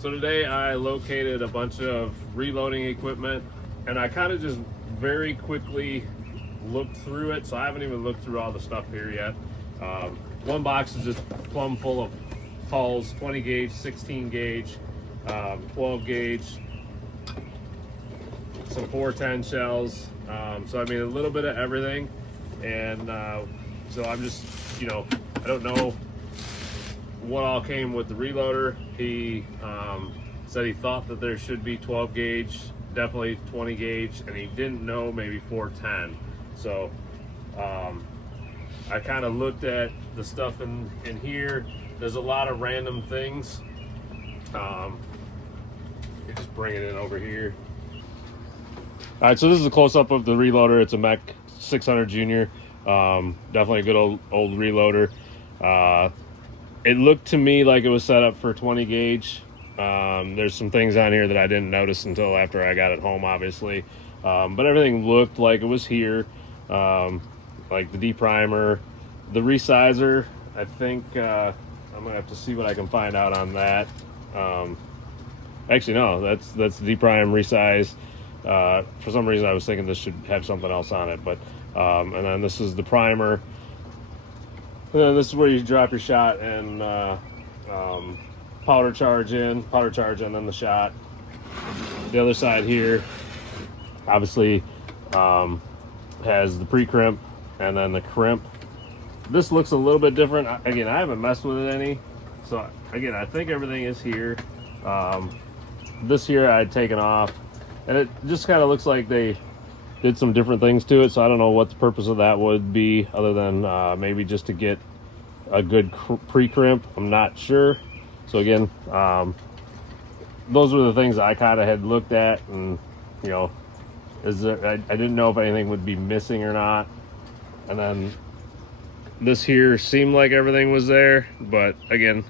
So today I located a bunch of reloading equipment, and I kind of just very quickly looked through it. So I haven't even looked through all the stuff here yet. One box is just plumb full of hulls, 20 gauge, 16 gauge, 12 gauge, some 410 shells. So I mean a little bit of everything. And so I'm just, I don't know what all came with the reloader. He said he thought that there should be 12 gauge, definitely 20 gauge, and he didn't know maybe 410. So I kind of looked at the stuff in here. There's a lot of random things. You just bring it in over here. All right, so this is a close-up of the reloader. It's a Mech 600 Junior. Definitely a good old reloader. It looked to me like it was set up for 20 gauge. There's some things on here that I didn't notice until after I got it home, obviously. But everything looked like it was here. Like the deprimer, the resizer. I think I'm gonna have to see what I can find out on that. Actually, no, that's the deprime resize. For some reason, I was thinking this should have something else on it, but and then this is the primer. And then this is where you drop your shot and powder charge in, and then the shot. The other side here, obviously, has the pre-crimp and then the crimp. This looks a little bit different. Again, I haven't messed with it any, so again, I think everything is here. This here I had taken off, and it just kind of looks like they did some different things to it, so I don't know what the purpose of that would be, other than maybe just to get a good pre-crimp. I'm not sure. So again, those were the things I kind of had looked at, and I didn't know if anything would be missing or not. And then this here seemed like everything was there, but again,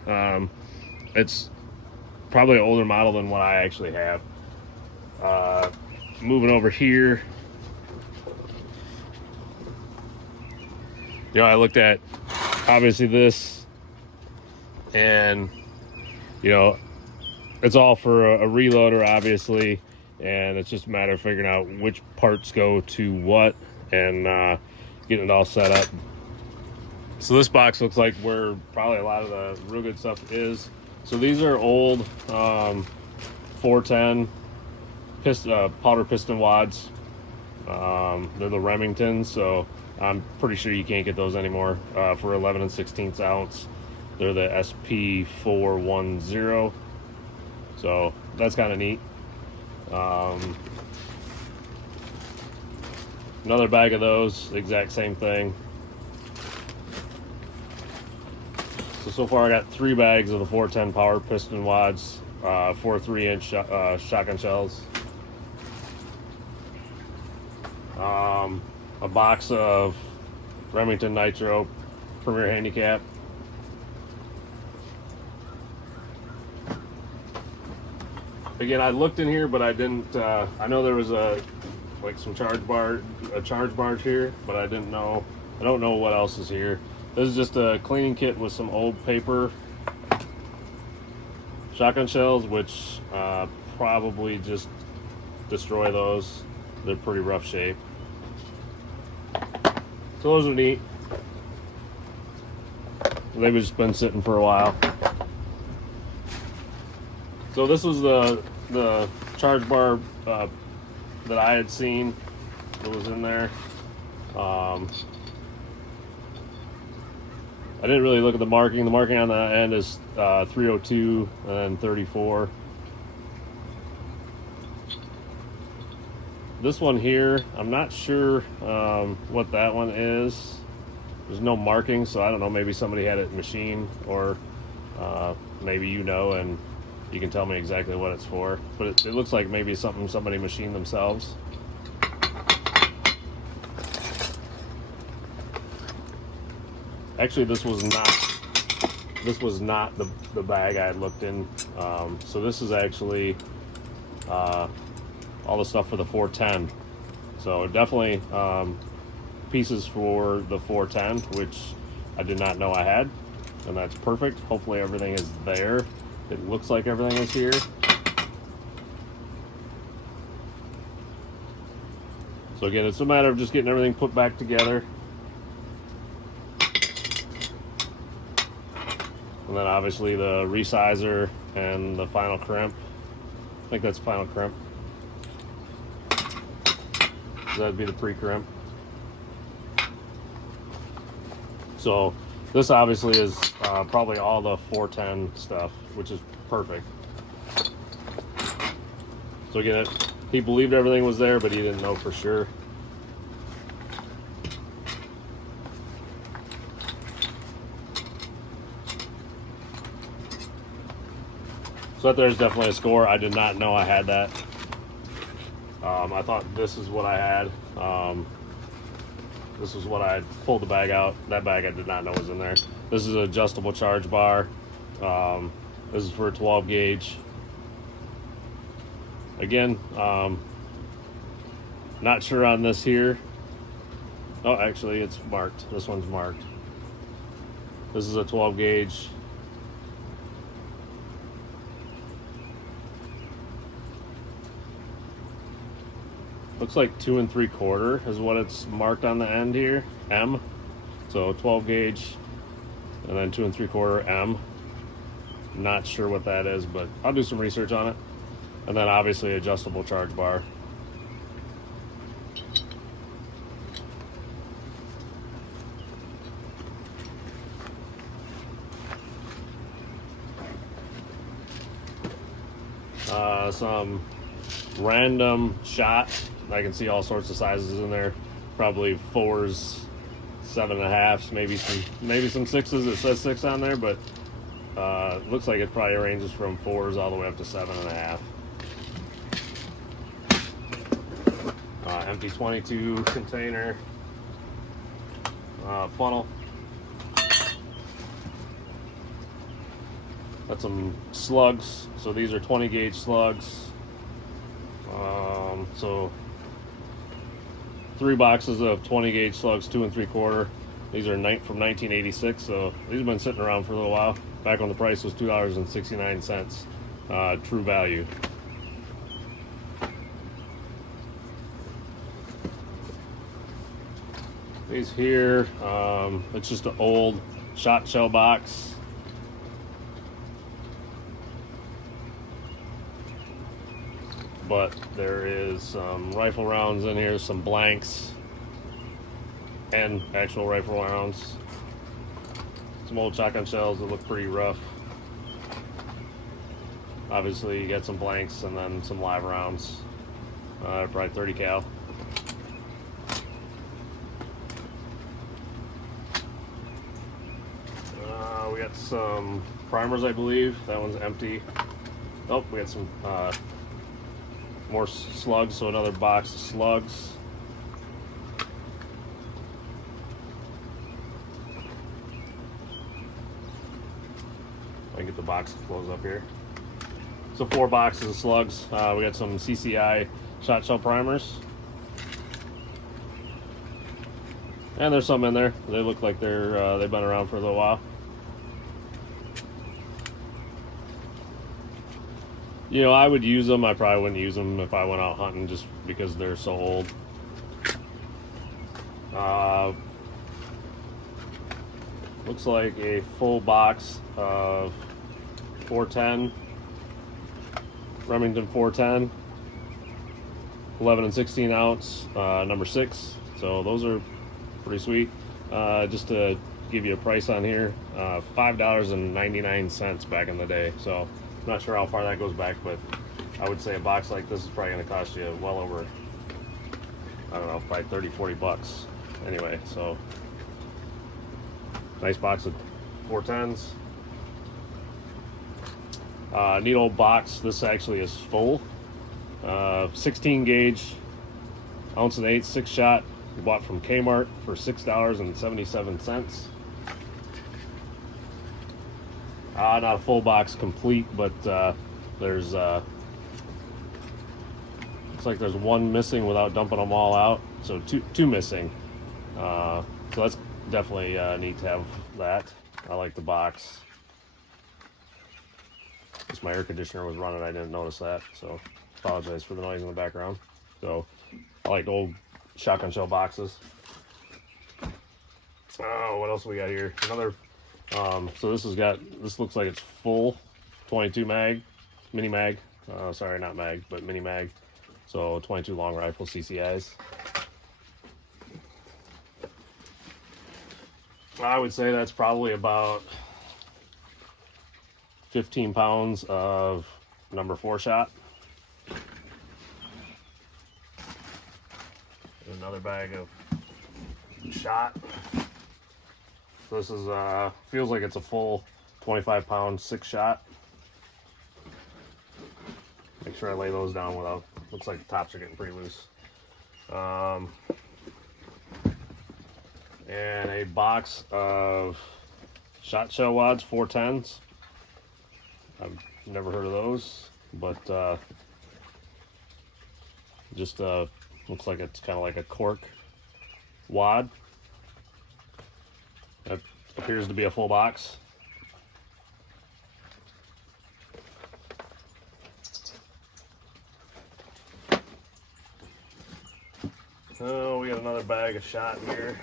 it's probably an older model than what I actually have. Moving over here, I looked at obviously this, and it's all for a reloader, obviously, and it's just a matter of figuring out which parts go to what and getting it all set up. So this box looks like where probably a lot of the real good stuff is. So these are old 410 powder piston wads. They're the Remingtons, so I'm pretty sure you can't get those anymore for 11 and 16 ounce. They're the SP410. So that's kind of neat. Another bag of those, the exact same thing. So far I got 3 bags of the 410 power piston wads, 4 3-inch shotgun shells. A box of Remington Nitro Premier Handicap. Again, I looked in here, but I didn't. I know there was some charge barge here, but I didn't know. I don't know what else is here. This is just a cleaning kit with some old paper shotgun shells, which probably just destroy those. They're pretty rough shape. So those are neat. They've just been sitting for a while. So this was the charge bar that I had seen that was in there. I didn't really look at the marking. The marking on the end is 302 and then 34. This one here, I'm not sure what that one is. There's no marking, so I don't know. Maybe somebody had it machined, or maybe and you can tell me exactly what it's for. But it looks like maybe something somebody machined themselves. Actually, this was not the bag I had looked in. So this is actually all the stuff for the 410. So definitely pieces for the 410, which I did not know I had, and that's perfect. Hopefully everything is there. It looks like everything is here. So again, it's a matter of just getting everything put back together. And then obviously the resizer and the final crimp. I think that's final crimp. That'd be the pre-crimp. So this obviously is probably all the 410 stuff, which is perfect. So again, he believed everything was there, but he didn't know for sure. So that there's definitely a score. I did not know I had that. I thought this is what I had. This is what I pulled the bag out. That bag I did not know was in there. This is an adjustable charge bar. This is for a 12 gauge. Again, not sure on this here. Oh, actually, it's marked. This one's marked. This is a 12 gauge. Looks like 2 3/4 is what it's marked on the end here. M. So 12 gauge and then 2 3/4 M. Not sure what that is, but I'll do some research on it. And then obviously adjustable charge bar. Some random shot. I can see all sorts of sizes in there. Probably 4s, 7.5s, maybe some 6s. It says 6 on there, but looks like it probably ranges from 4s all the way up to 7.5. Empty 22 container funnel. Got some slugs. So these are 20 gauge slugs. So 3 boxes of 20 gauge slugs, 2 3/4. These are from 1986, so these have been sitting around for a little while. Back when the price was $2.69, true value. These here, it's just an old shot shell box. But there is some rifle rounds in here, some blanks, and actual rifle rounds. Some old shotgun shells that look pretty rough. Obviously, you get some blanks and then some live rounds. Probably 30 cal. We got some primers, I believe. That one's empty. Oh, we got some more slugs, so another box of slugs. I get the box to close up here. So 4 boxes of slugs. We got some CCI shot shell primers. And there's some in there. They look like they've been around for a little while. You know, I would use them. I probably wouldn't use them if I went out hunting just because they're so old. Looks like a full box of 410, Remington 410, 11 and 16 ounce, number 6. So those are pretty sweet. Just to give you a price on here, $5.99 back in the day. So I'm not sure how far that goes back, but I would say a box like this is probably going to cost you well over, I don't know, probably 30, 40 bucks. Anyway, so nice box of 410s. Neat old box. This actually is full. 16 gauge, ounce and 1/8, 6 shot. We bought from Kmart for $6.77. Not a full box complete, but there's looks like there's 1 missing without dumping them all out, so two missing. So that's definitely neat to have that. I like the box. Just my air conditioner was running, I didn't notice that, so apologize for the noise in the background. So I like old shotgun shell boxes. Oh, what else we got here? Another. So this looks like it's full 22 mag, mini mag. Sorry, not mag, but mini mag. So 22 long rifle CCIs. I would say that's probably about 15 pounds of number 4 shot. Another bag of shot. This is feels like it's a full 25-pound 6 shot. Make sure I lay those down without. Looks like the tops are getting pretty loose. And a box of shot shell wads, 410s. I've never heard of those, but just looks like it's kind of like a cork wad. That appears to be a full box. Oh, we got another bag of shot here.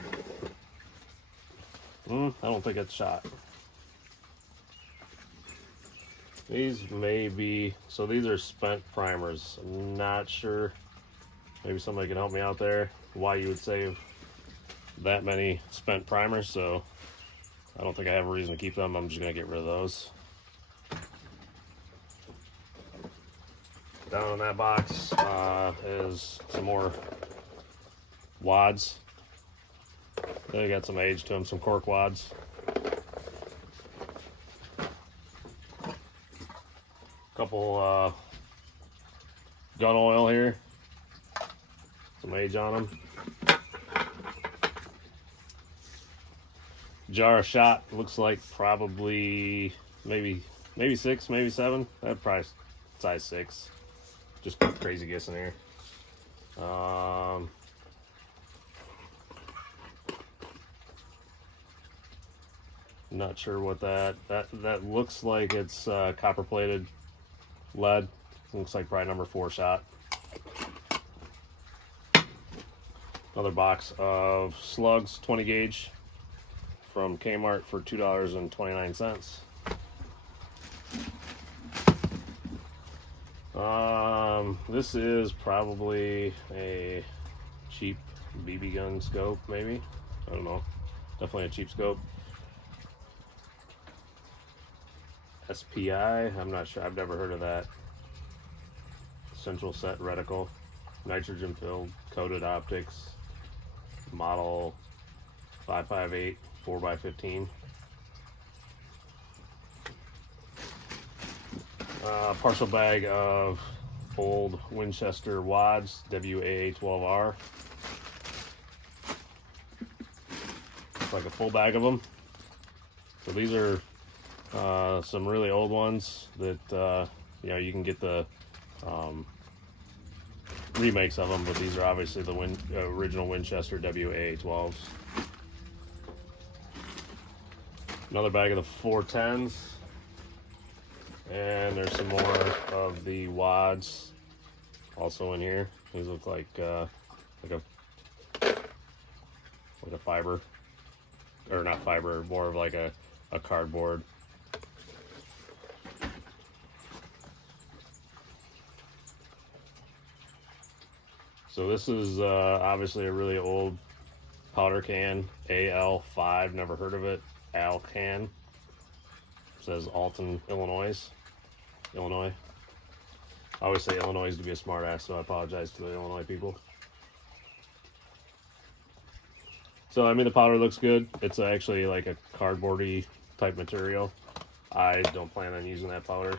I don't think it's shot. These may be, so these are spent primers. I'm not sure. Maybe somebody can help me out there why you would save that many spent primers. So I don't think I have a reason to keep them. I'm just gonna get rid of those. Down in that box is some more wads. They got some age to them, some cork wads. Couple gun oil here, some age on them. Jar of shot, looks like probably maybe 6, maybe 7. That'd probably size 6. Just crazy guessing here. Not sure what that looks like. It's copper plated lead. Looks like probably number 4 shot. Another box of slugs, 20 gauge from Kmart for $2.29. This is probably a cheap BB gun scope, maybe. I don't know. Definitely a cheap scope. SPI, I'm not sure. I've never heard of that. Central set reticle, nitrogen filled, coated optics, model 558 4x15. Partial bag of old Winchester wads, WAA12R. Looks like a full bag of them. So these are some really old ones that you know, you can get the remakes of them, but these are obviously the original Winchester WAA12s. Another bag of the 410s, and there's some more of the wads also in here. These look like a fiber, or not fiber, more of like a cardboard. So this is obviously a really old powder can, AL5, never heard of it. Alcan. It says Alton, Illinois. I always say Illinois to be a smart ass, so I apologize to the Illinois people. So I mean, the powder looks good. It's actually like a cardboardy type material. I don't plan on using that powder.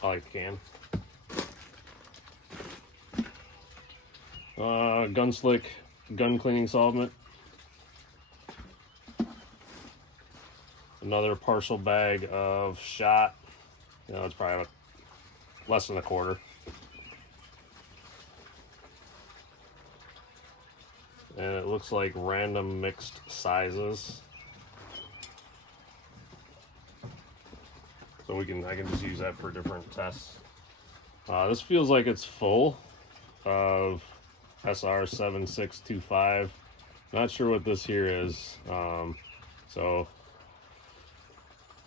I like the can. Gunslick gun cleaning solvent. Another partial bag of shot. You know, it's probably less than a quarter. And it looks like random mixed sizes. so I can just use that for different tests. This feels like it's full of SR7625. Not sure what this here is. So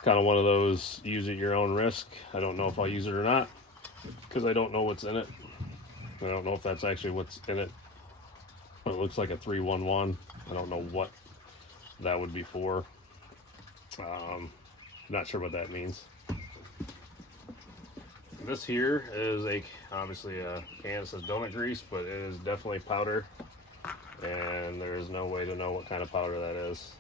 kind of one of those use at your own risk. I don't know if I'll use it or not because I don't know what's in it. I don't know if that's actually what's in it. But it looks like a 311. I don't know what that would be for. Not sure what that means. This here is obviously a can that says donut grease, but it is definitely powder, and there is no way to know what kind of powder that is.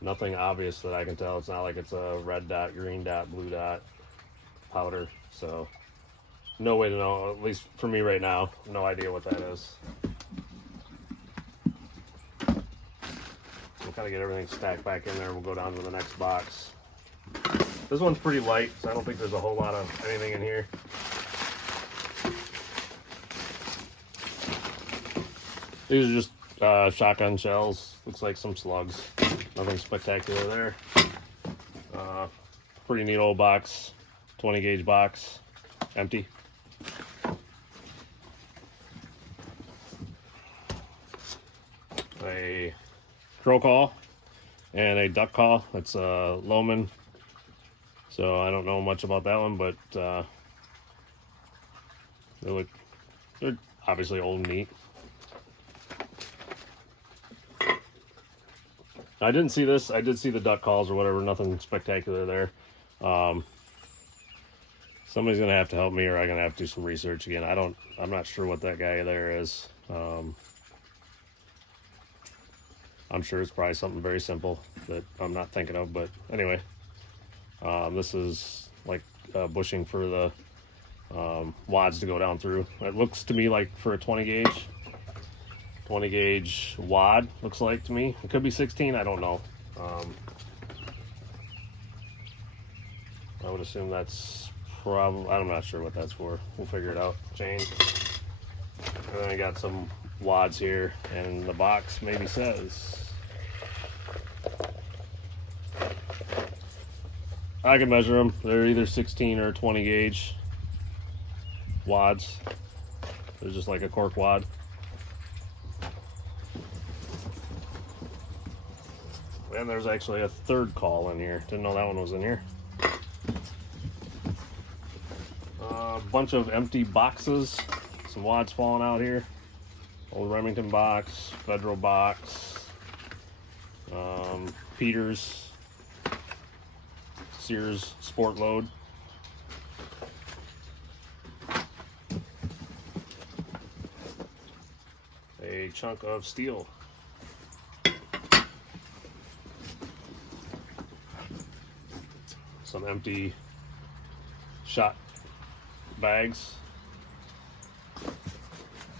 Nothing obvious that I can tell. It's not like it's a red dot, green dot, blue dot powder, so no way to know, at least for me right now. No idea what that is. We'll kind of get everything stacked back in there. We'll go down to the next box. This one's pretty light, so I don't think there's a whole lot of anything in here. These are just shotgun shells. Looks like some slugs. Nothing spectacular there. Pretty neat old box. 20 gauge box. Empty. A crow call and a duck call. It's a Loman. So I don't know much about that one, but they're obviously old and neat. I didn't see this. I did see the duck calls or whatever. Nothing spectacular there. Somebody's gonna have to help me, or I'm gonna have to do some research again. I'm not sure what that guy there is. I'm sure it's probably something very simple that I'm not thinking of. But anyway, this is like bushing for the wads to go down through. It looks to me like for a 20 gauge wad, looks like to me. It could be 16, I don't know. I would assume that's probably, I'm not sure what that's for. We'll figure it out. Chain. And then I got some wads here, and the box maybe says, I can measure them. They're either 16 or 20 gauge wads. They're just like a cork wad. And there's actually a third call in here. Didn't know that one was in here. A bunch of empty boxes. Some wads falling out here. Old Remington box, Federal box, Peters, Sears Sport Load. A chunk of steel. Some empty shot bags.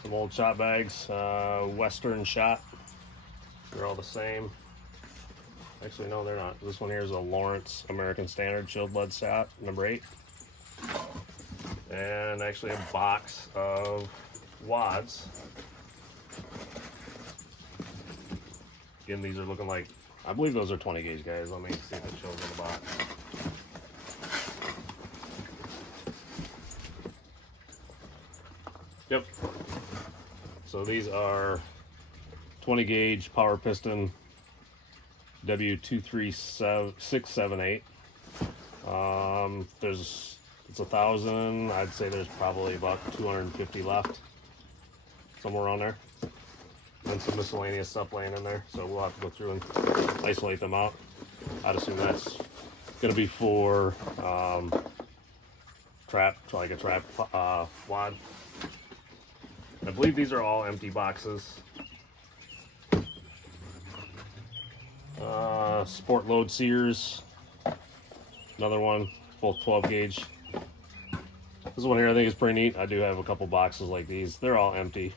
Some old shot bags. Western shot. They're all the same. Actually, no, they're not. This one here is a Lawrence American Standard chilled lead shot, number 8. And actually a box of wads. Again, these are looking like, I believe those are 20 gauge, guys. Let me see if it shows in the box. Yep. So these are 20 gauge power piston W23678. It's 1,000. I'd say there's probably about 250 left, somewhere around there. And some miscellaneous stuff laying in there, so we'll have to go through and isolate them out. I'd assume that's going to be for trap, like a trap wad. I believe these are all empty boxes. Sport Load Sears, another one, both 12 gauge. This one here I think is pretty neat. I do have a couple boxes like these. They're all empty.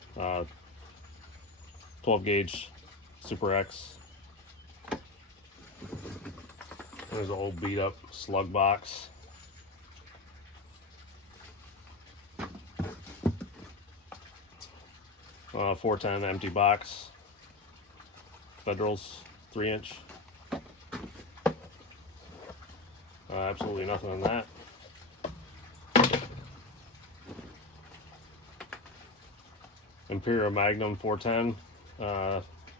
12 gauge Super X. There's an old beat up slug box. 410 empty box. Federals 3-inch. Absolutely nothing in that. Imperial Magnum 410,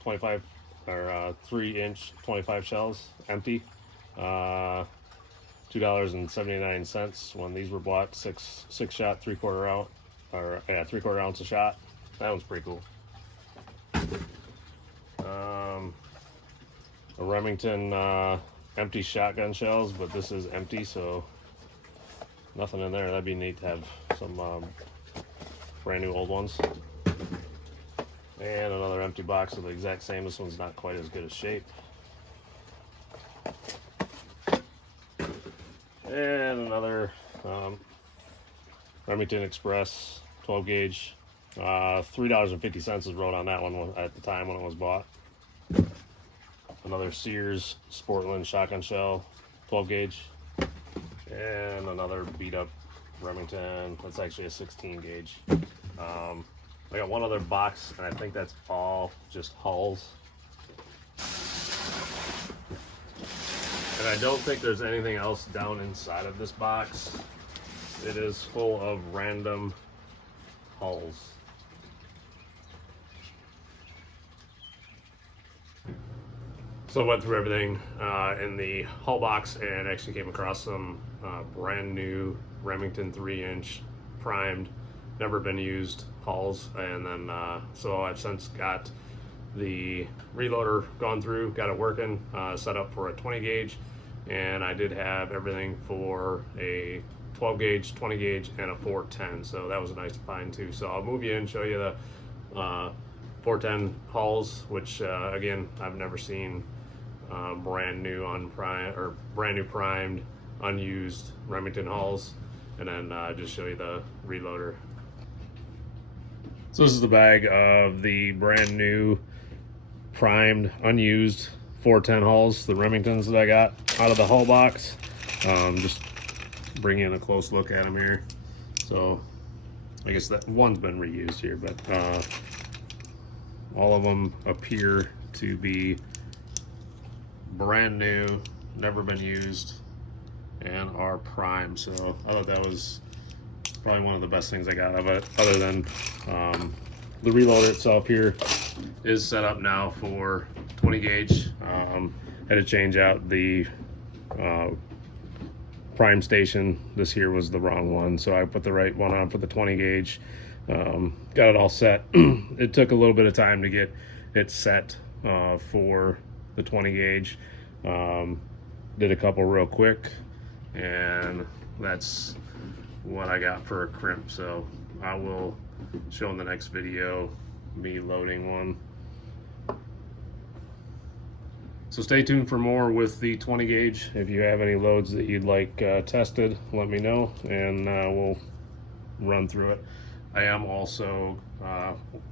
25 or 3-inch 25 shells, empty. $2.79 when these were bought. Six shot, 3/4 ounce, or yeah, 3/4 ounce a shot. That one's pretty cool. A Remington empty shotgun shells, but this is empty, so nothing in there. That'd be neat to have some brand new old ones. And another empty box of the exact same. This one's not quite as good a shape. And another Remington Express 12 gauge. $3.50 is wrote on that one at the time when it was bought. Another Sears Sportland shotgun shell 12 gauge. And another beat up Remington. That's actually a 16 gauge. I got one other box, and I think that's all just hulls. And I don't think there's anything else down inside of this box. It is full of random hulls. So I went through everything in the hull box and actually came across some brand new Remington 3-inch primed, never been used hulls. And then so I've since got the reloader gone through, got it working, set up for a 20 gauge, and I did have everything for a 12 gauge, 20 gauge, and a 410. So that was a nice find too. So I'll move you in, show you the 410 hulls, which again, I've never seen brand new primed, unused Remington hulls, and then just show you the reloader. So this is the bag of the brand new primed, unused 410 hulls, the Remingtons that I got out of the hull box. Just bring in a close look at them here. So I guess that one's been reused here, but all of them appear to be brand new, never been used, and are prime. So I thought that was probably one of the best things I got of it, other than the reloader itself here is set up now for 20 gauge. Had to change out the prime station. This here was the wrong one, so I put the right one on for the 20 gauge. Got it all set. It took a little bit of time to get it set for the 20 gauge. Did a couple real quick, and that's what I got for a crimp. So I will show in the next video me loading one. So stay tuned for more with the 20 gauge. If you have any loads that you'd like tested, let me know, and we'll run through it. I am also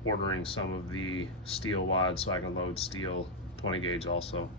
ordering some of the steel wads so I can load steel 20 gauge also.